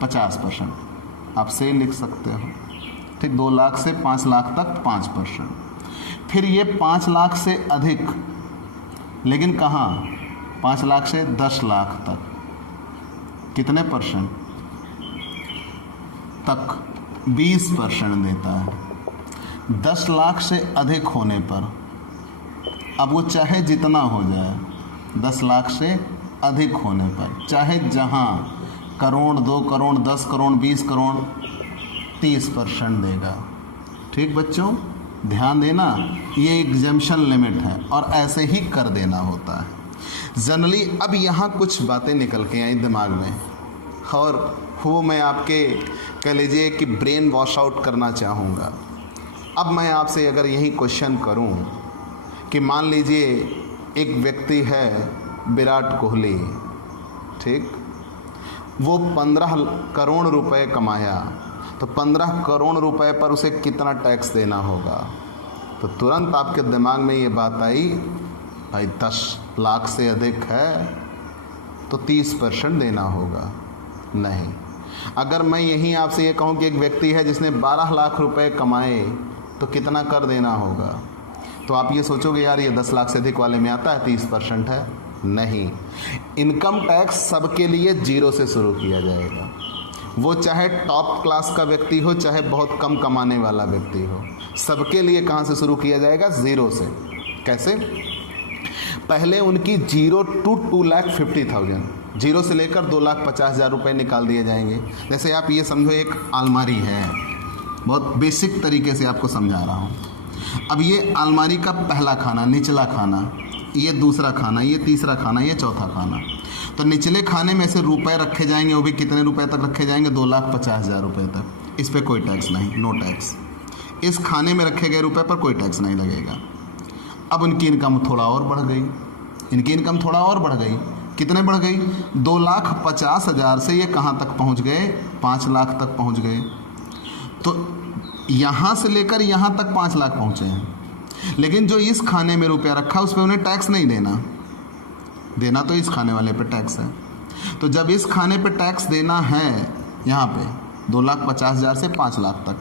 50%। आप से लिख सकते हो। ठीक, 2 लाख से 5 लाख तक 5%। फिर ये 5 लाख से अधिक, लेकिन कहाँ, 5 लाख से 10 लाख तक कितने परसेंट तक, 20% देता है। 10 लाख से अधिक होने पर, अब वो चाहे जितना हो जाए, 10 लाख से अधिक होने पर चाहे जहाँ करोड़, 2 करोड़, 10 करोड़, 20 करोड़, 30% देगा। ठीक बच्चों, ध्यान देना, ये एग्जेम्पशन लिमिट है और ऐसे ही कर देना होता है जनरली। अब यहाँ कुछ बातें निकल के आई दिमाग में, और वो मैं आपके कह लीजिए कि ब्रेन वॉश आउट करना चाहूँगा। अब मैं आपसे अगर यही क्वेश्चन करूँ कि मान लीजिए एक व्यक्ति है विराट कोहली, ठीक, वो 15 करोड़ रुपए कमाया, तो 15 करोड़ रुपए पर उसे कितना टैक्स देना होगा। तो तुरंत आपके दिमाग में ये बात आई, भाई 10 लाख से अधिक है तो 30% देना होगा। नहीं, अगर मैं यहीं आपसे ये कहूँ कि एक व्यक्ति है जिसने 12 लाख रुपए कमाए तो कितना कर देना होगा, तो आप ये सोचोगे यार ये 10 लाख से अधिक वाले में आता है, 30% है। नहीं, इनकम टैक्स सबके लिए 0 से शुरू किया जाएगा। वो चाहे टॉप क्लास का व्यक्ति हो, चाहे बहुत कम कमाने वाला व्यक्ति हो, सबके लिए कहाँ से शुरू किया जाएगा? 0 से। कैसे? पहले उनकी 0 to 2,50,000, 0 से लेकर 2,50,000 रुपये निकाल दिए जाएंगे। जैसे आप ये समझो एक अलमारी है, बहुत बेसिक तरीके से आपको समझा रहा हूँ। अब ये अलमारी का पहला खाना, निचला खाना, ये दूसरा खाना, ये तीसरा खाना, ये चौथा खाना। तो निचले खाने में से रुपए रखे जाएंगे, वो भी कितने रुपए तक रखे जाएंगे? 2,50,000 रुपये तक। इस पर कोई टैक्स नहीं, नो टैक्स। इस खाने में रखे गए रुपए पर कोई टैक्स नहीं लगेगा। अब उनकी इनकम थोड़ा और बढ़ गई, इनकी इनकम थोड़ा और बढ़ गई। कितने बढ़ गई? 2,50,000 से ये कहाँ तक पहुँच गए? 5 लाख तक पहुँच गए। तो यहाँ से लेकर यहाँ तक 5 लाख पहुँचे हैं। लेकिन जो इस खाने में रुपया रखा उस पर उन्हें टैक्स नहीं देना, देना तो इस खाने वाले पे टैक्स है। तो जब इस खाने पे टैक्स देना है यहाँ पे 2,50,000 से 5 लाख तक,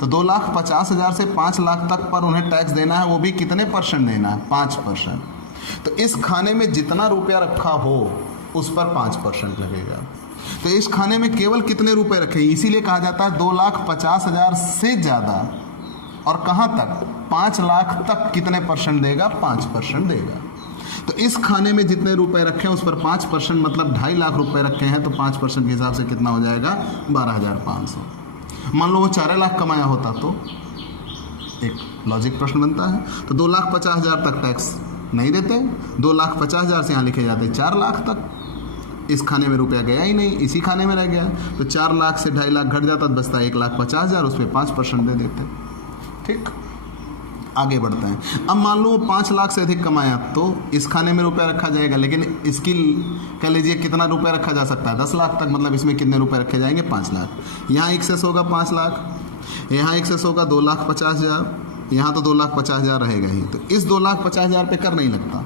तो 2,50,000 से 5 लाख तक पर उन्हें टैक्स देना है। वो भी कितने % देना है? 5%। तो इस खाने में जितना रुपया रखा हो उस पर 5% लगेगा। तो इस खाने में केवल कितने रुपए रखे, इसीलिए कहा जाता है 2,50,000 से ज़्यादा, और कहाँ तक? 5 लाख तक कितने % देगा? 5% देगा। तो इस खाने में जितने रुपए रखे हैं उस पर 5%, मतलब 2.5 लाख रुपए रखे हैं, तो 5% के हिसाब से कितना हो जाएगा? 12,500। मान लो वो 4 लाख कमाया होता तो एक लॉजिक प्रश्न बनता है, तो 2,50,000 तक टैक्स नहीं देते, 2,50,000 से यहाँ लिखे जाते 4 लाख तक। इस खाने में रुपया गया ही नहीं, इसी खाने में रह गया, तो 4 लाख से 2.5 लाख घट जाता तो बचता 1,50,000, उस पर 5% दे देते। ठीक, आगे बढ़ते हैं। अब मान लो वो 5 लाख से अधिक कमाया तो इस खाने में रुपया रखा जाएगा, लेकिन इसकी कह लीजिए कितना रुपया रखा जा सकता है? 10 लाख तक, मतलब इसमें कितने रुपए रखे जाएंगे? 5 लाख। यहाँ एक्सेस होगा 5 लाख, यहाँ एक्सेस होगा 2,50,000, यहाँ तो 2,50,000 रहेगा ही। तो इस 2,50,000 पे कर नहीं लगता।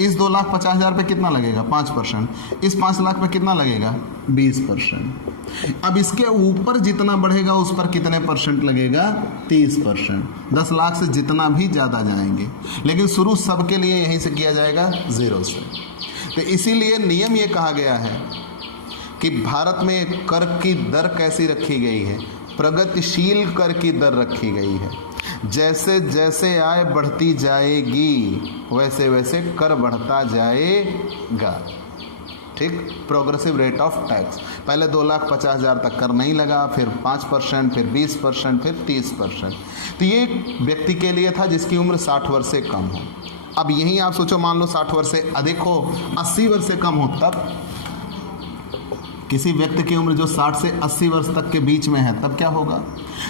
इस 2,50,000 पे कितना लगेगा? 5%। इस 5 लाख पे कितना लगेगा? 20%। अब इसके ऊपर जितना बढ़ेगा उस पर कितने % लगेगा? 30%। 10 लाख से जितना भी ज़्यादा जाएंगे, लेकिन शुरू सबके लिए यहीं से किया जाएगा 0 से। तो इसीलिए नियम ये कहा गया है कि भारत में कर की दर कैसी रखी गई है? प्रगतिशील कर की दर रखी गई है। जैसे जैसे आय बढ़ती जाएगी वैसे वैसे कर बढ़ता जाएगा। ठीक, प्रोग्रेसिव रेट ऑफ टैक्स। पहले 2,50,000 तक कर नहीं लगा, फिर 5%, फिर 20%, फिर 30%। तो ये व्यक्ति के लिए था जिसकी उम्र 60 वर्ष से कम हो। अब यहीं आप सोचो, मान लो 60 वर्ष से अधिक हो, 80 वर्ष से कम हो, तब किसी व्यक्ति की उम्र जो 60 से 80 वर्ष तक के बीच में है, तब क्या होगा?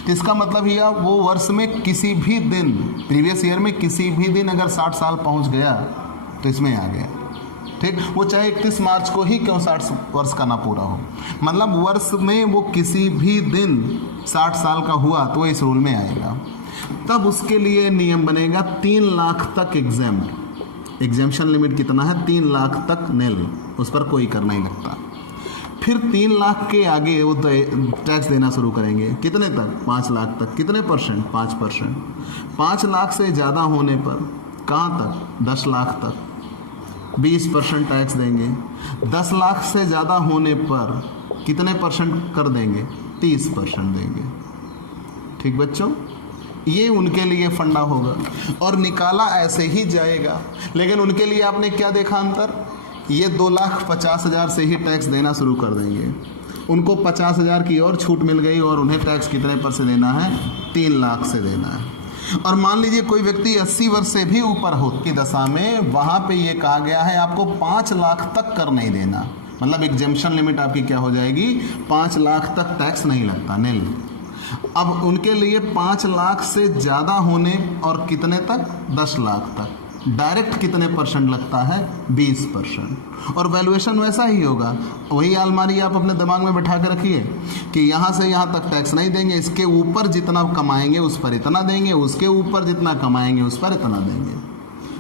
तो इसका मतलब ये वो वर्ष में किसी भी दिन, प्रीवियस ईयर में किसी भी दिन अगर 60 साल पहुंच गया तो इसमें आ गया। ठीक, वो चाहे 31 मार्च को ही क्यों 60 वर्ष का ना पूरा हो, मतलब वर्ष में वो किसी भी दिन 60 साल का हुआ तो इस रूल में आएगा। तब उसके लिए नियम बनेगा 3 लाख तक एग्जेम्प्ट। एग्जेम्पशन लिमिट कितना है? 3 लाख तक नेल, उस पर कोई कर नहीं लगता। फिर 3 लाख के आगे वो टैक्स देना शुरू करेंगे। कितने तक? 5 लाख तक। कितने %? 5%। 5 लाख से ज़्यादा होने पर कहाँ तक? 10 लाख तक 20% टैक्स देंगे। 10 लाख से ज़्यादा होने पर कितने % कर देंगे? 30% देंगे। ठीक बच्चों, ये उनके लिए फंडा होगा और निकाला ऐसे ही जाएगा। लेकिन उनके लिए आपने क्या देखा अंतर? ये 2,50,000 से ही टैक्स देना शुरू कर देंगे। उनको 50,000 की और छूट मिल गई और उन्हें टैक्स कितने पर से देना है? 3 लाख से देना है। और मान लीजिए कोई व्यक्ति 80 वर्ष से भी ऊपर हो की दशा में, वहाँ पे ये कहा गया है आपको 5 लाख तक कर नहीं देना, मतलब एग्जेम्पशन लिमिट आपकी क्या हो जाएगी? 5 लाख तक टैक्स नहीं लगता, नील। अब उनके लिए 5 लाख से ज़्यादा होने और कितने तक? 10 लाख तक डायरेक्ट कितने % लगता है? 20%। और वैल्यूएशन वैसा ही होगा। वही अलमारी आप अपने दिमाग में बैठा के रखिए कि यहाँ से यहाँ तक टैक्स नहीं देंगे, इसके ऊपर जितना कमाएंगे उस पर इतना देंगे, उसके ऊपर जितना कमाएंगे उस पर इतना देंगे।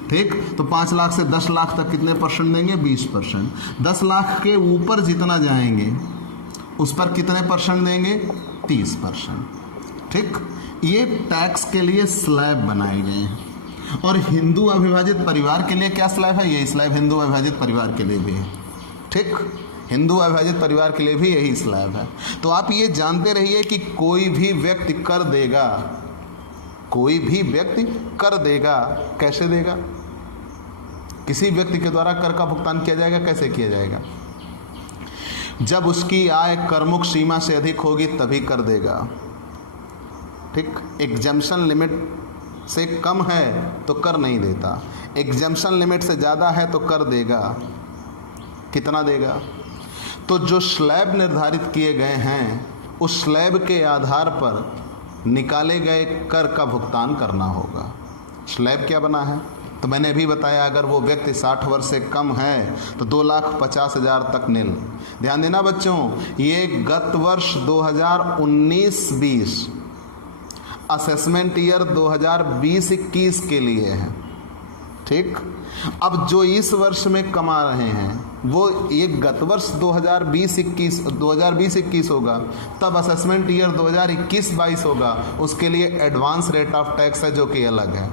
ठीक, तो 5 लाख से 10 लाख तक कितने % देंगे? 20%। 10 लाख के ऊपर जितना जाएंगे उस पर कितने परसेंट देंगे? 30%। ठीक, ये टैक्स के लिए स्लैब बनाए गए हैं। और हिंदू अविभाजित परिवार के लिए क्या स्लैब है? ये स्लैब हिंदू अविभाजित परिवार के लिए भी है। ठीक, हिंदू अविभाजित परिवार के लिए भी यही स्लैब है। तो आप ये जानते रहिए कि कोई भी व्यक्ति कर देगा, कोई भी व्यक्ति कर देगा। कैसे देगा? किसी व्यक्ति के द्वारा कर का भुगतान किया जाएगा। कैसे किया जाएगा? जब उसकी आय करमुक्त सीमा से अधिक होगी तभी कर देगा। ठीक, एग्जम्पशन लिमिट से कम है तो कर नहीं देता, एग्जम्पशन लिमिट से ज़्यादा है तो कर देगा। कितना देगा? तो जो स्लैब निर्धारित किए गए हैं उस स्लैब के आधार पर निकाले गए कर का भुगतान करना होगा। स्लैब क्या बना है? तो मैंने अभी बताया, अगर वो व्यक्ति 60 वर्ष से कम है तो 2,50,000 तक नील। ध्यान देना बच्चों, ये गत वर्ष 2019-20 असेसमेंट ईयर 2020-21 के लिए है। ठीक, अब जो इस वर्ष में कमा रहे हैं वो ये गत वर्ष 2020-21 होगा, तब असेसमेंट ईयर 2021-22 होगा, उसके लिए एडवांस रेट ऑफ टैक्स है जो कि अलग है।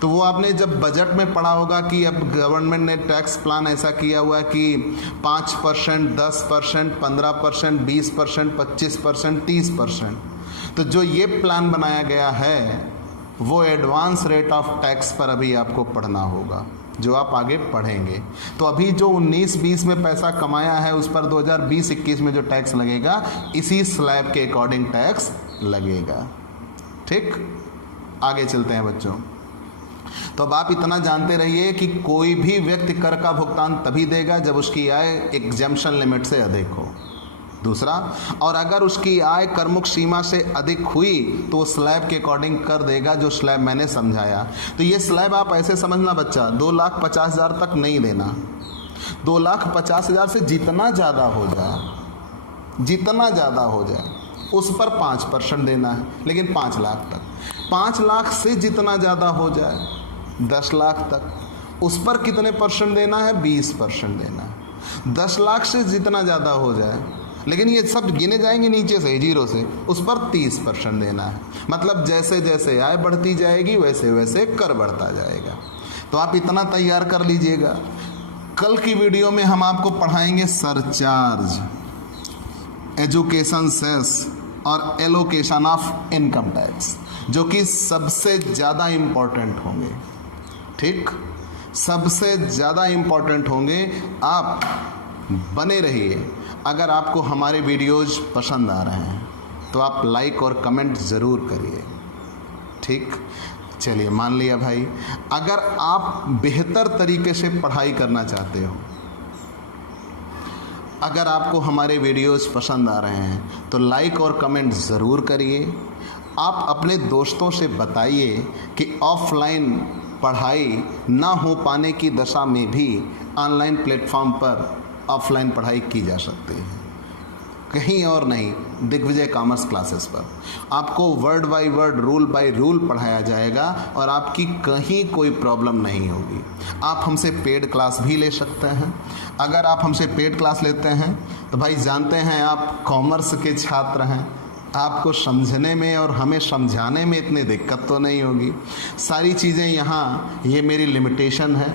तो वो आपने जब बजट में पढ़ा होगा कि अब गवर्नमेंट ने टैक्स प्लान ऐसा किया हुआ है कि 5%, 10%, 15%, 20%, 25%, 30%। तो जो ये प्लान बनाया गया है वो एडवांस रेट ऑफ टैक्स पर अभी आपको पढ़ना होगा, जो आप आगे पढ़ेंगे। तो अभी जो 19-20 में पैसा कमाया है उस पर 2020-21 में जो टैक्स लगेगा इसी स्लैब के अकॉर्डिंग टैक्स लगेगा। ठीक, आगे चलते हैं बच्चों। तो अब आप इतना जानते रहिए कि कोई भी व्यक्ति कर का भुगतान तभी देगा जब उसकी आय एग्जम्पशन लिमिट से अधिक हो। दूसरा, और अगर उसकी आय करमुक्त सीमा से अधिक हुई तो स्लैब के अकॉर्डिंग कर देगा, जो स्लैब मैंने समझाया। तो ये स्लैब आप ऐसे समझना बच्चा, 2,50,000 तक नहीं देना। 2,50,000 से जितना ज़्यादा हो जाए, जितना ज़्यादा हो जाए उस पर 5% देना है, लेकिन 5 लाख तक। 5 लाख से जितना ज़्यादा हो जाए 10 लाख तक, उस पर कितने परसेंट देना है? 20% देना है। 10 लाख से जितना ज़्यादा हो जाए, लेकिन ये सब गिने जाएंगे नीचे से, जीरो से, उस पर 30% देना है। मतलब जैसे जैसे आय बढ़ती जाएगी वैसे वैसे कर बढ़ता जाएगा। तो आप इतना तैयार कर लीजिएगा। कल की वीडियो में हम आपको पढ़ाएंगे सरचार्ज, एजुकेशन सेस और एलोकेशन ऑफ इनकम टैक्स, जो कि सबसे ज़्यादा इम्पोर्टेंट होंगे। ठीक, सबसे ज़्यादा इम्पोर्टेंट होंगे। आप बने रहिए। अगर आपको हमारे वीडियोज़ पसंद आ रहे हैं तो आप लाइक और कमेंट ज़रूर करिए। ठीक, चलिए मान लिया भाई। अगर आप बेहतर तरीके से पढ़ाई करना चाहते हो, अगर आपको हमारे वीडियोज़ पसंद आ रहे हैं तो लाइक और कमेंट ज़रूर करिए। आप अपने दोस्तों से बताइए कि ऑफलाइन पढ़ाई ना हो पाने की दशा में भी ऑनलाइन प्लेटफॉर्म पर ऑफलाइन पढ़ाई की जा सकती है, कहीं और नहीं, दिग्विजय कॉमर्स क्लासेस पर आपको word by word, rule by rule पढ़ाया जाएगा और आपकी कहीं कोई प्रॉब्लम नहीं होगी। आप हमसे पेड क्लास भी ले सकते हैं। अगर आप हमसे पेड क्लास लेते हैं तो भाई जानते हैं आप कॉमर्स के छात्र हैं, आपको समझने में और हमें समझाने में इतनी दिक्कत तो नहीं होगी। सारी चीज़ें यहाँ, ये मेरी लिमिटेशन है,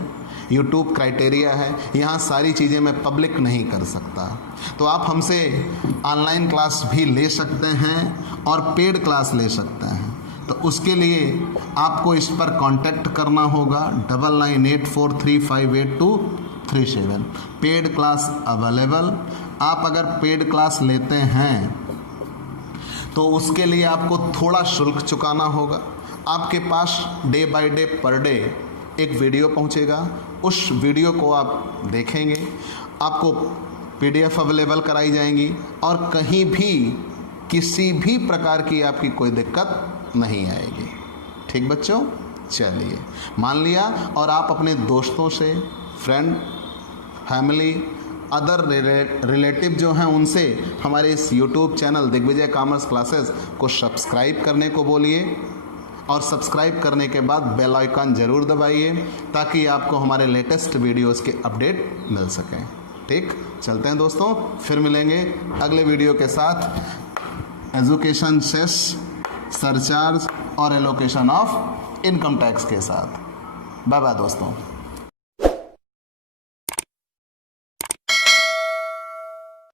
यूट्यूब क्राइटेरिया है, यहाँ सारी चीज़ें मैं पब्लिक नहीं कर सकता। तो आप हमसे ऑनलाइन क्लास भी ले सकते हैं और पेड क्लास ले सकते हैं। तो उसके लिए आपको इस पर कांटेक्ट करना होगा 9984358237। Paid class available. आप अगर पेड क्लास लेते हैं तो उसके लिए आपको थोड़ा शुल्क चुकाना होगा। आपके पास day by day per day एक वीडियो पहुंचेगा, उस वीडियो को आप देखेंगे, आपको PDF अवेलेबल कराई जाएंगी और कहीं भी किसी भी प्रकार की आपकी कोई दिक्कत नहीं आएगी। ठीक बच्चों, चलिए मान लिया। और आप अपने दोस्तों से, फ्रेंड, फैमिली, अदर रिलेटिव जो हैं उनसे हमारे इस YouTube channel Digvijay commerce classes को सब्सक्राइब करने को बोलिए और सब्सक्राइब करने के बाद बेल आइकन ज़रूर दबाइए ताकि आपको हमारे लेटेस्ट वीडियोस के अपडेट मिल सकें। ठीक, चलते हैं दोस्तों, फिर मिलेंगे अगले वीडियो के साथ एजुकेशन सेस, सरचार्ज और एलोकेशन ऑफ इनकम टैक्स के साथ। बाय बाय दोस्तों।